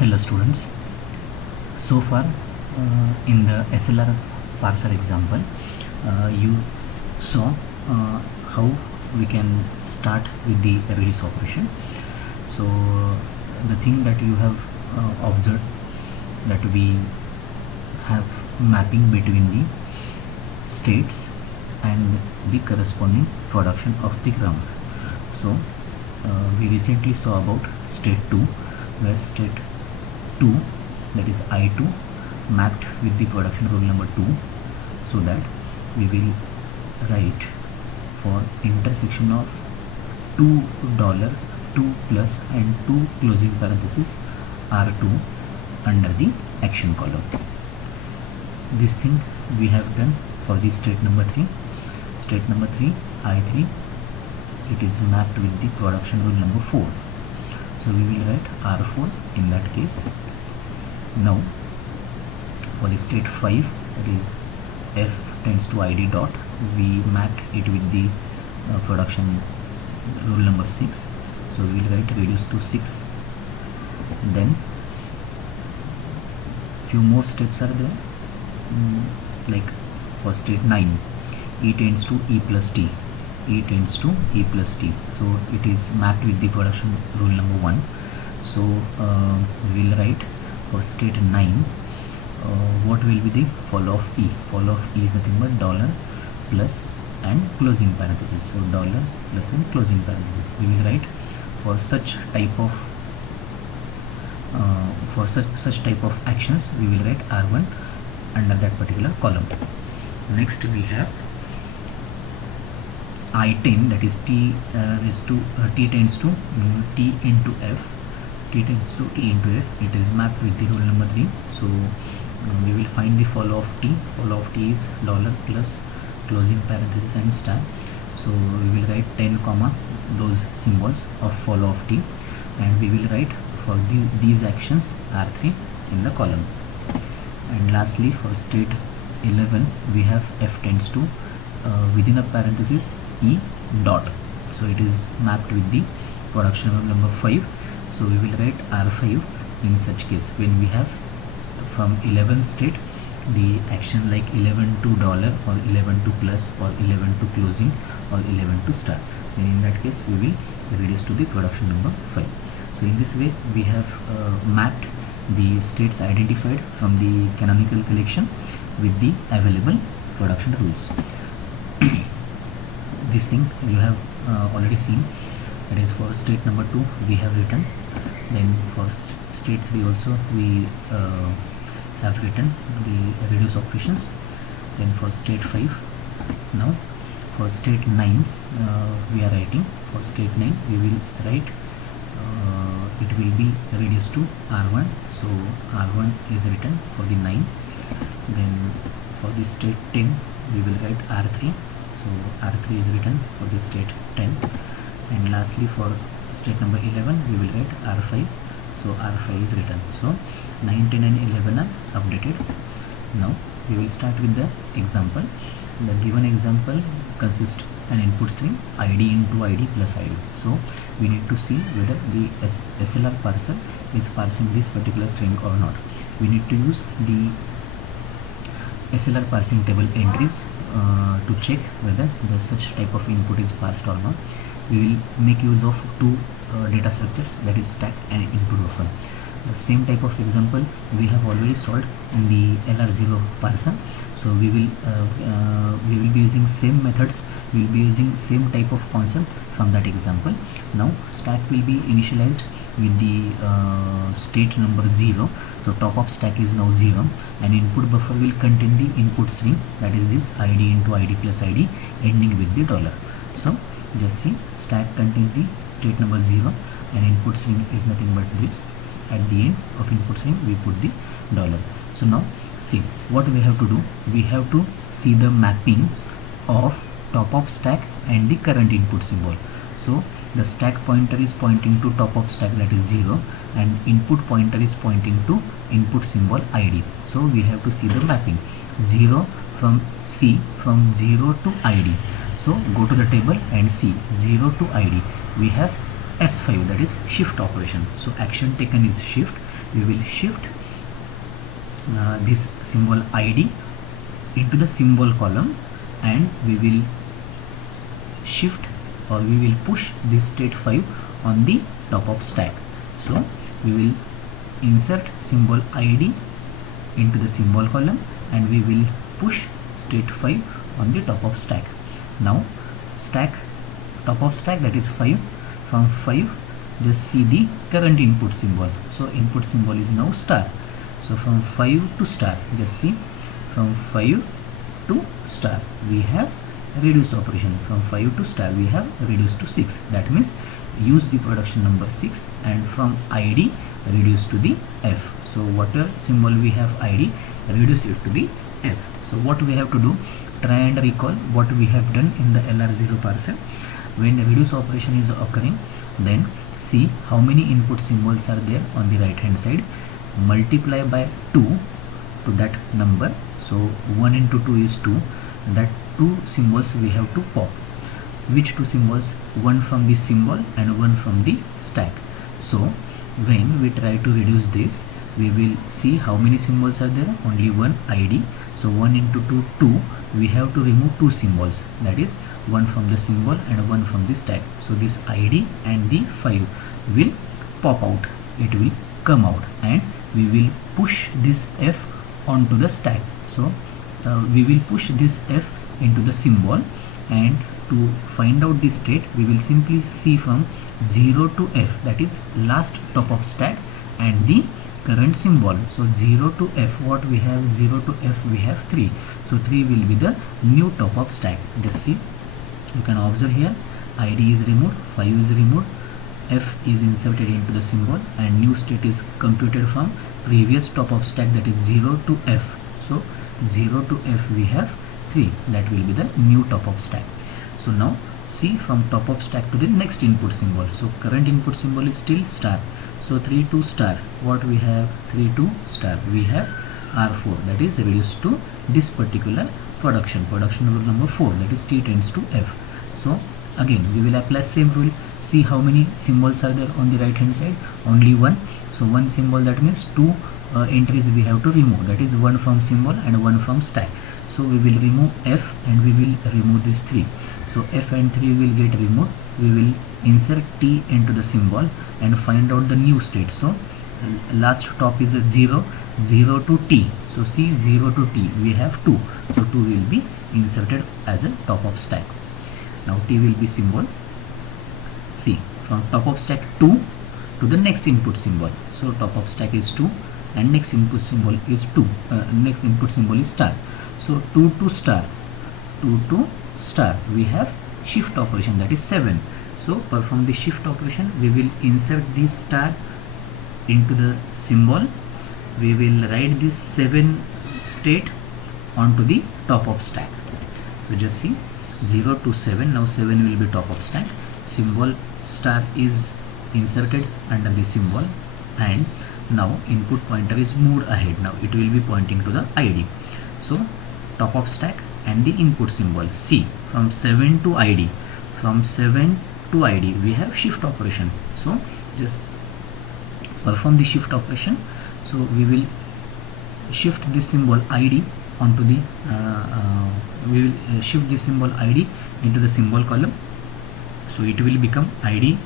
Hello students. So far in the SLR Parser example, you saw how we can start with the release operation. So the thing that you have observed, that we have mapping between the states and the corresponding production of the ground. So we recently saw about state 2, where state 2, that is I2, mapped with the production rule number 2, so that we will write for intersection of $2, 2 plus and 2 closing parenthesis R2 under the action column. This thing we have done for the state number 3. State number 3, I3, it is mapped with the production rule number 4. So we will write R4 in that case. Now for the state 5, that is F tends to ID dot, we mapped it with the production rule number 6. So we will write reduce to 6. Then few more steps are there, like for state 9, E tends to E plus T, E tends to E plus T. So it is mapped with the production rule number 1. So we will write for state 9, what will be the follow of E? Follow of E is nothing but dollar plus and closing parenthesis. So dollar plus and closing parenthesis. We will write for such type of actions, we will write R1 under that particular column. Next we have I10, that is T T tends to T into F. T tends to T into F. It is mapped with the rule number 3. So we will find the follow of T. Follow of T is dollar plus closing parenthesis and star. So we will write 10 comma those symbols of follow of T, and we will write for these actions R3 in the column. And lastly for state 11, we have F tends to within a parenthesis E dot. So it is mapped with the production rule number 5. So we will write R5 in such case when we have from 11 state the action like 11 to dollar or 11 to plus or 11 to closing or 11 to star. Then in that case we will reduce to the production number 5. So in this way we have mapped the states identified from the canonical collection with the available production rules. This thing you have already seen, that is for state number 2 we have written. Then for state 3 also we have written the reduce operations. Then for state 5, now for state 9 we are writing. For state 9 we will write it will be reduced to R1. So R1 is written for the 9. Then for the state 10 we will write R3. So R3 is written for the state 10. And lastly for state number 11 we will write R5. So R5 is written. So 9, 10 and 11 are updated. Now we will start with the example. The given example consists an input string ID into ID plus ID. So we need to see whether the SLR parser is parsing this particular string or not. We need to use the SLR parsing table entries to check whether the such type of input is parsed or not. We will make use of two data structures, that is stack and input buffer. The same type of example we have already solved in the LR0 parser. So we will be using same methods, we will be using same type of concept from that example. Now stack will be initialized with the state number 0. So top of stack is now 0, and input buffer will contain the input string, that is this ID into ID plus ID ending with the dollar. So just see, stack contains the state number 0 and input string is nothing but this. At the end of input string we put the dollar. So now see what we have to do. We have to see the mapping of top of stack and the current input symbol. So the stack pointer is pointing to top of stack, that is 0, and input pointer is pointing to input symbol ID. So we have to see the mapping 0 from C, from 0 to ID. So go to the table and see 0 to ID we have S5, that is shift operation. So action taken is shift, we will shift this symbol ID into the symbol column, and we will shift, or we will push this state 5 on the top of stack. So we will insert symbol ID into the symbol column, and we will push state 5 on the top of stack. Now stack, top of stack, that is 5. From 5, just see the current input symbol. So input symbol is now star. So from 5 to star, just see, from 5 to star we have reduce operation. From 5 to star we have reduced to 6. That means use the production number 6, and from ID reduce to the F. So whatever symbol we have ID, reduce it to the F. So what we have to do, try and recall what we have done in the LR0 parser. When reduce operation is occurring, then see how many input symbols are there on the right hand side, multiply by 2 to that number. So 1 into 2 is 2. That 2 symbols we have to pop. Which 2 symbols? One from this symbol and one from the stack. So when we try to reduce this, we will see how many symbols are there, only one ID. So 1 into 2, 2. We have to remove 2 symbols, that is one from the symbol and one from the stack. So this ID and the 5 will pop out, it will come out, and we will push this F onto the stack. So we will push this F into the symbol, and to find out the state, we will simply see from 0 to F, that is last top of stack, and the current symbol. So 0 to F, what we have, 0 to F we have 3. So 3 will be the new top of stack. Just see, you can observe here, ID is removed, 5 is removed, F is inserted into the symbol, and new state is computed from previous top of stack, that is 0 to F. So 0 to F we have 3, that will be the new top of stack. So now see, from top of stack to the next input symbol. So current input symbol is still star. So 3 to star, what we have, 3 to star, we have R4, that is reduced to this particular production number 4, that is T tends to F. So again we will apply same rule. See how many symbols are there on the right hand side, only one. So one symbol, that means 2 entries we have to remove, that is one from symbol and one from stack. So we will remove F and we will remove this 3. So F and 3 will get removed. We will insert T into the symbol and find out the new state. So last top is a 0, 0 to T. So see, 0 to T we have 2. So 2 will be inserted as a top of stack. Now T will be symbol. See, from top of stack 2 to the next input symbol. So top of stack is 2 and next input symbol is 2. Next input symbol is star. So 2 to star, 2 to star, we have shift operation, that is 7. So perform the shift operation. We will insert this star into the symbol. We will write this 7 state onto the top of stack. So just see, 0 to 7. Now 7 will be top of stack. Symbol star is inserted under the symbol, and now input pointer is moved ahead. Now it will be pointing to the ID. So top of stack and the input symbol. See, from 7 to ID, from 7 to ID we have shift operation. So just perform the shift operation. So we will shift this symbol ID onto the we will shift this symbol ID into the symbol column. So it will become ID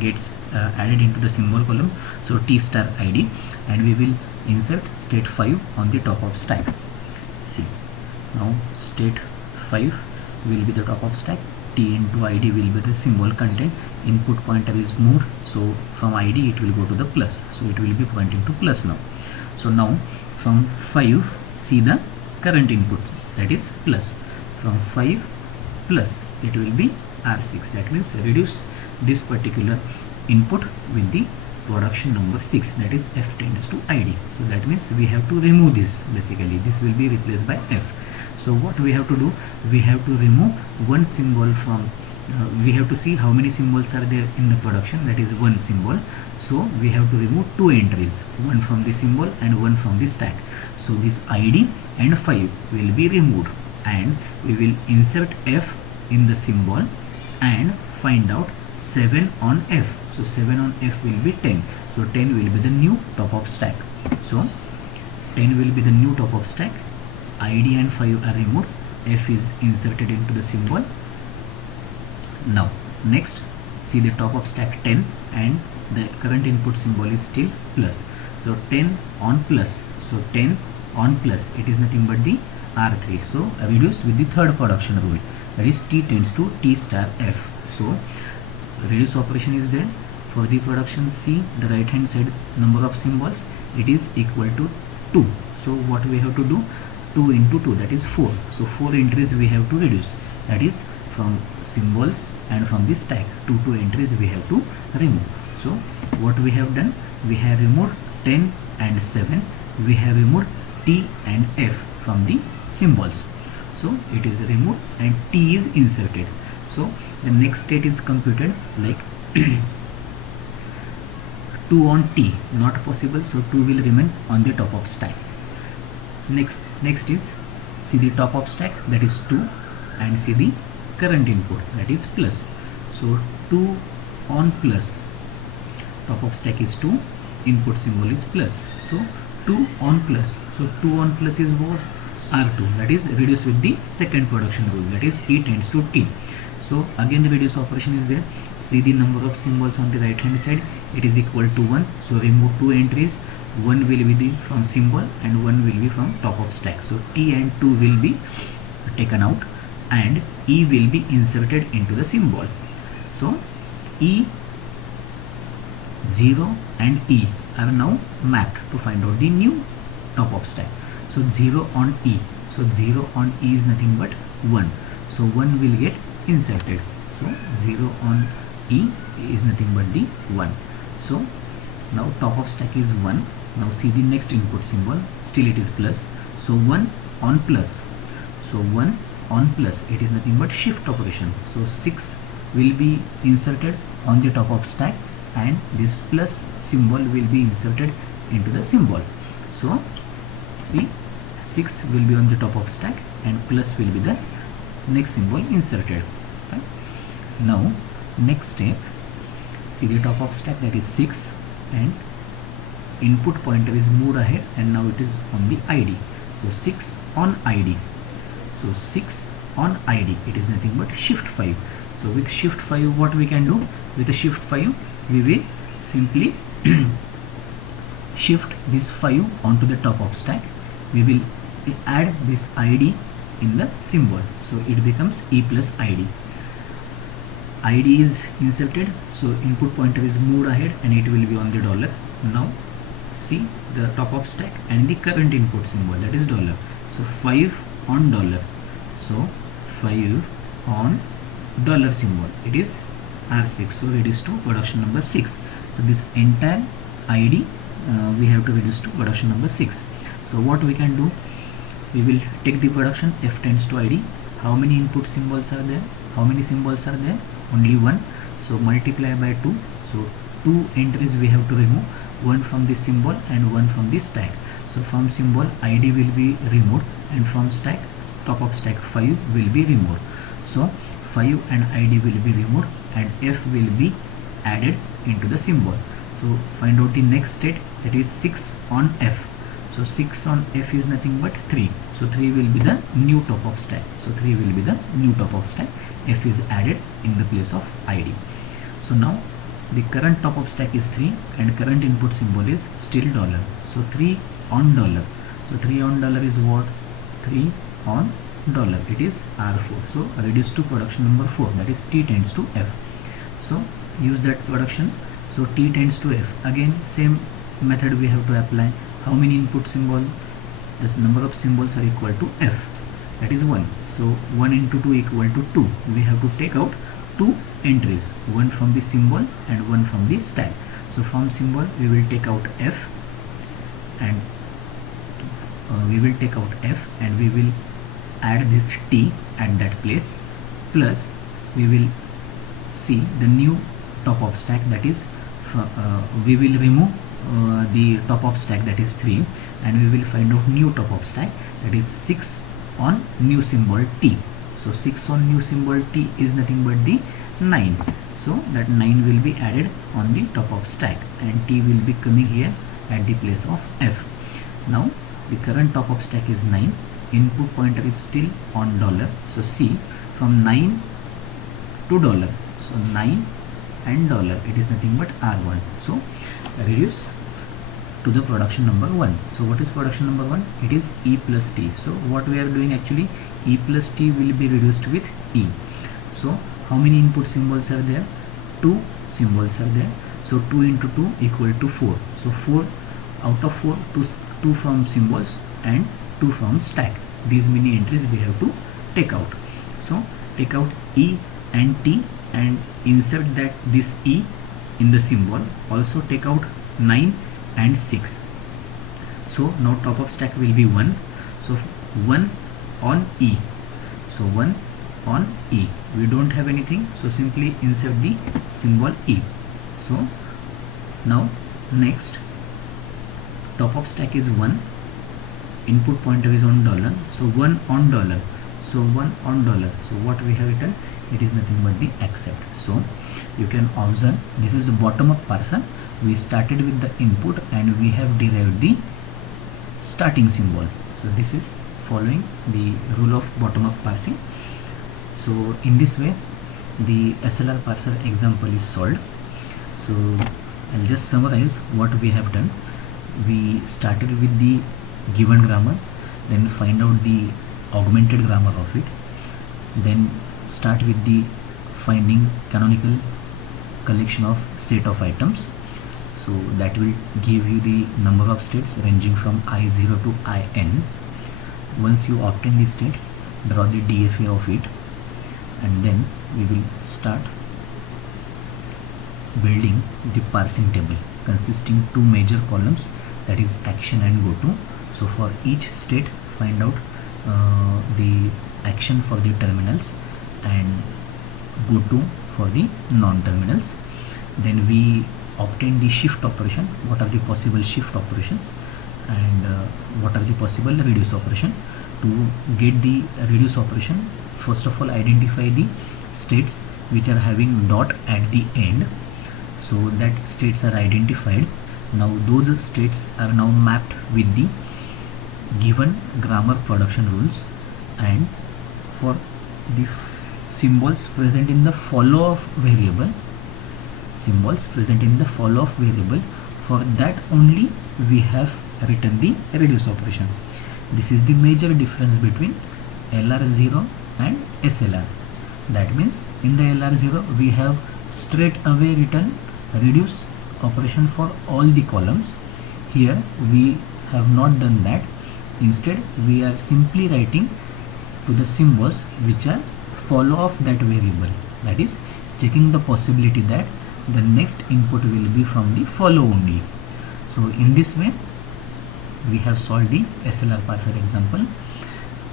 gets added into the symbol column. So T star ID, and we will insert state 5 on the top of stack. See, now state 5 will be the top of stack. T into ID will be the symbol content. Input pointer is moved, so from ID it will go to the plus. So it will be pointing to plus now. So now from 5, see the current input, that is plus. From 5 plus, it will be R6. That means reduce this particular input with the production number 6, that is F tends to ID. So that means we have to remove this. Basically this will be replaced by F. So what we have to do, we have to remove one symbol from we have to see how many symbols are there in the production, that is one symbol. So we have to remove 2 entries, one from the symbol and one from the stack. So this ID and 5 will be removed, and we will insert F in the symbol and find out 7 on F. So 7 on F will be 10. So 10 will be the new top of stack. So 10 will be the new top of stack. ID and 5 are removed. F is inserted into the symbol. Now next, see the top of stack 10 and the current input symbol is still plus. So 10 on plus. So 10 on plus, it is nothing but the R3. So reduce with the third production rule, that is T tends to T star F. So reduce operation is there. For the production C, the right hand side number of symbols, it is equal to 2. So what we have to do? 2 into 2, that is 4. So 4 entries we have to reduce, that is from symbols and from the stack. 2 entries we have to remove. So what we have done? We have removed 10 and 7. We have removed T and F from the symbols. So it is removed and T is inserted. So the next state is computed like 2 on T, not possible, so 2 will remain on the top of stack. Next is, see the top of stack, that is 2, and see the current input, that is plus. So 2 on plus, top of stack is 2, input symbol is plus. So 2 on plus, so 2 on plus is what? R2, that is reduced with the second production rule, that is E tends to T. So again the reduce operation is there. See the number of symbols on the right hand side, it is equal to 1. So remove 2 entries. 1 will be the from symbol and 1 will be from top of stack. So T and 2 will be taken out and E will be inserted into the symbol. So E, 0 and E are now mapped to find out the new top of stack. So 0 on E. So 0 on E is nothing but 1. So 1 will get inserted. So 0 on E is nothing but the 1. So now top of stack is 1. Now see the next input symbol, still it is plus. So 1 on plus. So 1 on plus, it is nothing but shift operation. So 6 will be inserted on the top of stack and this plus symbol will be inserted into the symbol. So see, 6 will be on the top of stack and plus will be the next symbol inserted. Right? Now next step, see the top of stack, that is 6, and input pointer is moved ahead and now it is on the ID. So 6 on ID. So 6 on ID, it is nothing but shift 5. So with shift 5 what we can do? With the shift 5 we will simply shift this 5 onto the top of stack. We will add this ID in the symbol. So it becomes E plus ID. ID is inserted, so input pointer is moved ahead and it will be on the dollar. Now see the top of stack and the current input symbol, that is dollar. So 5 on dollar. So 5 on dollar symbol, it is R6. So reduce to production number 6. So this entire ID we have to reduce to production number 6. So what we can do? We will take the production, F tends to ID. How many input symbols are there? How many symbols are there? Only 1. So multiply by 2. So 2 entries we have to remove, 1 from the symbol and 1 from the stack. So from symbol ID will be removed and from stack, top of stack 5 will be removed. So 5 and ID will be removed and F will be added into the symbol. So find out the next state, that is 6 on F. So 6 on F is nothing but 3. So 3 will be the new top of stack. So 3 will be the new top of stack. F is added in the place of ID. So now the current top of stack is 3 and current input symbol is still dollar. So 3 on dollar. So 3 on dollar is what? 3 on dollar. It is R4. So reduce to production number 4, that is T tends to F. So use that production. So T tends to F. Again same method we have to apply. How many input symbol? The number of symbols are equal to F, that is 1. So 1 into 2 equal to 2. We have to take out 2 entries, 1 from the symbol and 1 from the stack. So from symbol we will take out F and we will add this T at that place, plus we will see the new top of stack, that is we will remove the top of stack, that is 3, and we will find out new top of stack, that is 6 on new symbol T. So 6 on new symbol T is nothing but the 9. so that 9 will be added on the top of stack and T will be coming here at the place of F. Now the current top of stack is 9, input pointer is still on dollar, so see from 9 to dollar, so 9 and dollar, it is nothing but R1, so reduce to the production number 1. So what is production number 1? It is E plus T. So what we are doing actually, E plus T will be reduced with E. So how many input symbols are there? 2 symbols are there. So 2 into 2 equal to 4. So 4 out of 4, 2 from symbols and 2 from stack. These many entries we have to take out. So take out E and T and insert that this E in the symbol. Also take out 9 and 6. So now top of stack will be 1. So 1 on E. So 1 on E. We don't have anything, so simply insert the symbol E. So now next, top of stack is 1, input pointer is on dollar, so 1 on dollar, so 1 on dollar. So what we have written, it is nothing but the accept. So you can observe this is a bottom up parser. We started with the input and we have derived the starting symbol. So this is following the rule of bottom up parsing. So in this way the SLR parser example is solved. So I'll just summarize what we have done. We started with the given grammar, then find out the augmented grammar of it, then start with the finding canonical collection of state of items. So that will give you the number of states ranging from I0 to IN. Once you obtain the state, draw the DFA of it, and then we will start building the parsing table consisting 2 major columns, that is action and goto. So for each state find out the action for the terminals and goto for the non-terminals. Then we obtain the shift operation, what are the possible shift operations and what are the possible reduce operation. To get the reduce operation, first of all identify the states which are having dot at the end. So that states are identified. Now those states are now mapped with the given grammar production rules, and for the symbols present in the follow of variable, for that only we have written the reduce operation. This is the major difference between LR0 and SLR. That means in the LR0 we have straight away written reduce operation for all the columns. Here we have not done that. Instead we are simply writing to the symbols which are follow of that variable, that is checking the possibility that the next input will be from the follow only. So in this way we have solved the SLR parser example.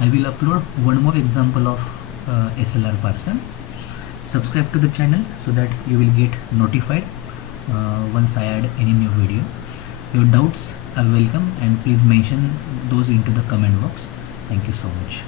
I will upload one more example of SLR parser. Subscribe to the channel so that you will get notified once I add any new video. Your doubts are welcome and please mention those into the comment box. Thank you so much.